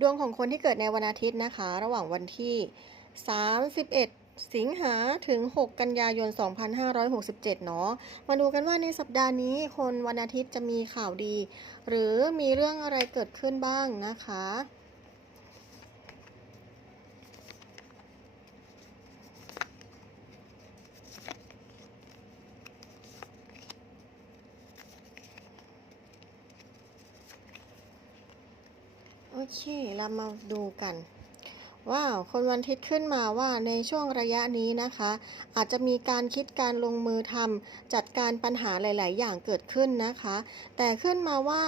ดวงของคนที่เกิดในวันอาทิตย์นะคะ ระหว่างวันที่ 31 สิงหาถึง 6 กันยายน 2567 เนาะ มาดูกันว่าในสัปดาห์นี้คนวันอาทิตย์จะมีข่าวดี หรือมีเรื่องอะไรเกิดขึ้นบ้างนะคะ เค เรามาดูกัน ว้าว คนวันอาทิตย์ขึ้นมาว่าในช่วงระยะนี้นะคะ อาจจะมีการคิดการลงมือทำจัดการปัญหาหลาย ๆ อย่างเกิดขึ้นนะคะ แต่ขึ้นมาว่า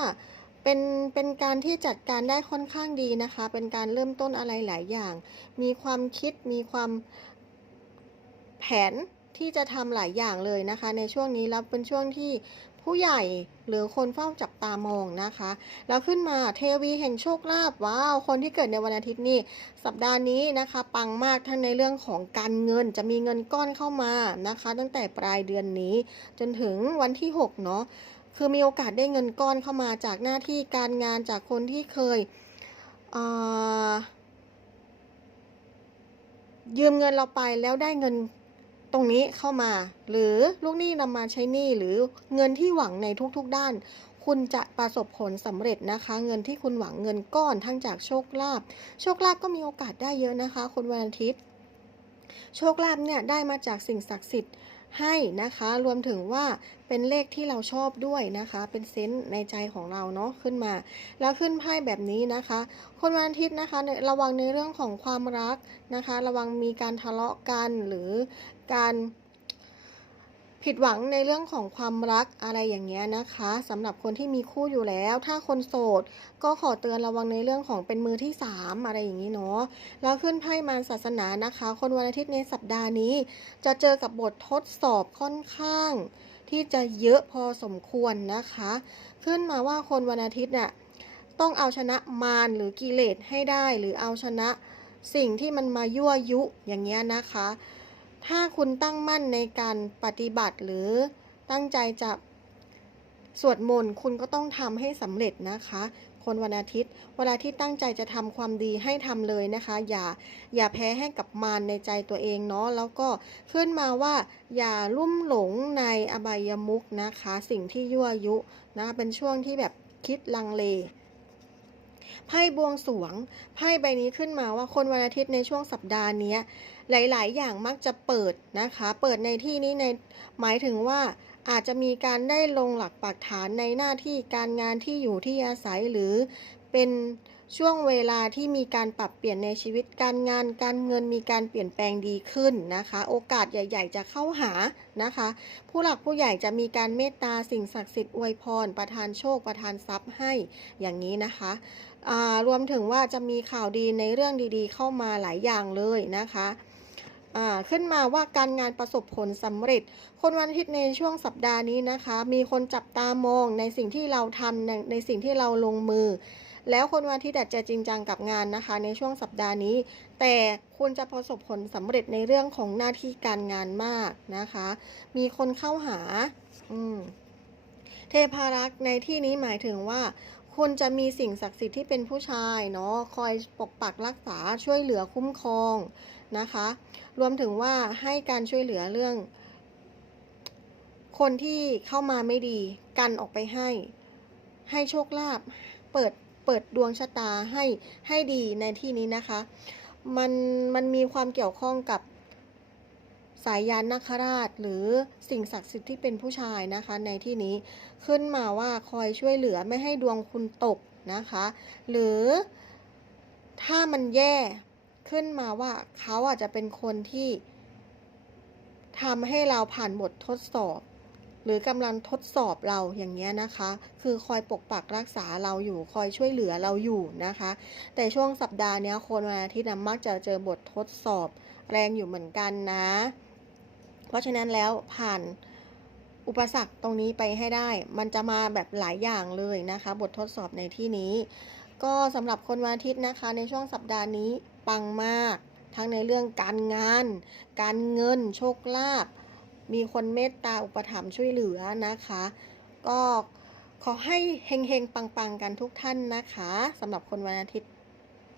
เป็นเป็นการที่จัดการได้ค่อนข้างดีนะคะ เป็นการเริ่มต้นอะไรหลายอย่าง มีความคิดมีความแผนที่จะทำหลายอย่างเลยนะคะ ในช่วงนี้แล้วเป็นช่วงที่ ผู้ใหญ่หรือคนเฝ้าจับตามองนะคะ แล้วขึ้นมาเทวีแห่งโชคลาภว้าว คนที่เกิดในวันอาทิตย์นี่สัปดาห์นี้นะคะ ปังมากทั้งในเรื่องของการเงินจะมีเงินก้อนเข้ามานะคะ ตั้งแต่ปลายเดือนนี้ จนถึงวันที่ 6 เนาะคือมีโอกาสได้เงินก้อนเข้ามาจากหน้าที่การงานจากคนที่เคยเยืมเงินเราไปแล้วได้เงิน ตรงนี้เข้ามา หรือลูกหนี้นำมาใช้หนี้หรือเงินที่หวังในทุกๆด้าน คุณจะประสบผลสำเร็จนะคะ เงินที่คุณหวังเงินก้อนทั้งจากโชคลาภโชคลาภก็มีโอกาสได้เยอะนะคะ คนวันอาทิตย์ โชคลาภเนี่ยได้มาจากสิ่งศักดิ์สิทธิ์ ให้นะคะ รวมถึงว่าเป็นเลขที่เราชอบด้วยนะคะ เป็นเซนต์ในใจของเราเนาะขึ้นมา แล้วขึ้นไพ่แบบนี้นะคะ คนวันอาทิตย์นะคะระวังในเรื่องของความรักนะคะ ระวังมีการทะเลาะกันหรือการ ผิดหวังในเรื่องของความรักอะไรอย่างเงี้ยนะคะสำหรับคนที่มีคู่อยู่แล้ว ถ้าคนโสดก็ขอเตือนระวังในเรื่องของเป็นมือที่ 3 อะไรอย่างนี้เนาะแล้วขึ้นไพ่มารศาสนานะคะ คนวันอาทิตย์ในสัปดาห์นี้ จะเจอกับบททดสอบค่อนข้าง ที่จะเยอะพอสมควรนะคะ ขึ้นมาว่าคนวันอาทิตย์น่ะต้องเอาชนะมารหรือกิเลสให้ได้ หรือเอาชนะสิ่งที่มันมายั่วยุอย่างเงี้ยนะคะ ถ้าคุณตั้งมั่นในการปฏิบัติหรือตั้งใจจะสวดมนต์คุณก็ต้องทำให้สำเร็จนะคะ คนวันอาทิตย์ เวลาที่ตั้งใจจะทำความดีให้ทำเลยนะคะ อย่าอย่าแพ้ให้กับมารในใจตัวเองเนาะแล้วก็ขึ้นมาว่า อย่าลุ่มหลงในอบายมุกนะคะ สิ่งที่ยั่วยุนะคะเป็นช่วงที่แบบคิดลังเลไพ่บวงสวงไพ่ใบนี้ขึ้นมาว่าคนวันอาทิตย์ในช่วงสัปดาห์นี้ หลาย ๆ อย่างมักจะเปิดนะคะ เปิดในที่นี้ในหมายถึงว่าอาจจะมีการได้ลงหลักปักฐานในหน้าที่การงานที่อยู่ที่อาศัยหรือเป็นช่วงเวลาที่มีการปรับเปลี่ยนในชีวิตการงานการเงินมีการเปลี่ยนแปลงดีขึ้นนะคะ โอกาสใหญ่ ๆ จะเข้าหานะคะ ผู้หลักผู้ใหญ่จะมีการเมตตาสิ่งศักดิ์สิทธิ์อวยพร ประทานโชคประทานทรัพย์ให้อย่างนี้นะคะรวมถึงว่าจะมีข่าวดีในเรื่องดีๆ เข้ามาหลายอย่างเลยนะคะ ขึ้นมาว่าการงานประสบผลสำเร็จ คนวันอาทิตย์ในช่วงสัปดาห์นี้นะคะ มีคนจับตามองในสิ่งที่เราทำในในสิ่งที่เราลงมือ แล้วคนวันอาทิตย์จะจริงจังกับงานนะคะ ในช่วงสัปดาห์นี้ แต่คุณจะประสบผลสำเร็จในเรื่องของหน้าที่การงานมากนะคะ มีคนเข้าหา อืมเทพารักษ์ในที่นี้หมายถึงว่า คุณจะมีสิ่งศักดิ์สิทธิ์ที่เป็นผู้ชายเนาะคอยปกปักรักษาช่วยเหลือคุ้มครองนะคะ รวมถึงว่าให้การช่วยเหลือเรื่อง คนที่เข้ามาไม่ดีกันออกไปให้ ให้โชคลาภเปิดเปิดดวงชะตาให้ให้ดีในที่นี้นะคะ มันมันมีความเกี่ยวข้องกับ สายยานนาคราชหรือสิ่งศักดิ์สิทธิ์ที่เป็นผู้ชายนะคะ ในที่นี้ขึ้นมาว่าคอยช่วยเหลือไม่ให้ดวงคุณตกนะคะ หรือถ้ามันแย่ขึ้นมาว่าเขาอาจจะเป็นคนที่ทำให้เราผ่านบททดสอบ หรือกำลังทดสอบเราอย่างเงี้ยนะคะ คือคอยปกปักรักษาเราอยู่คอยช่วยเหลือเราอยู่นะคะ แต่ช่วงสัปดาห์นี้คนวันอาทิตย์นะมักจะเจอบททดสอบแรงอยู่เหมือนกันนะ เพราะฉะนั้นแล้วผ่านอุปสรรคตรงนี้ไปให้ได้ มันจะมาแบบหลายอย่างเลยนะคะ บททดสอบในที่นี้ ก็สำหรับคนวันอาทิตย์นะคะ ในช่วงสัปดาห์นี้ปังมาก ทั้งในเรื่องการงาน การเงิน โชคลาภ มีคนเมตตาอุปถัมภ์ช่วยเหลือนะคะ ก็ขอให้เฮงๆ ปังๆ กันทุกท่านนะคะสำหรับคนวันอาทิตย์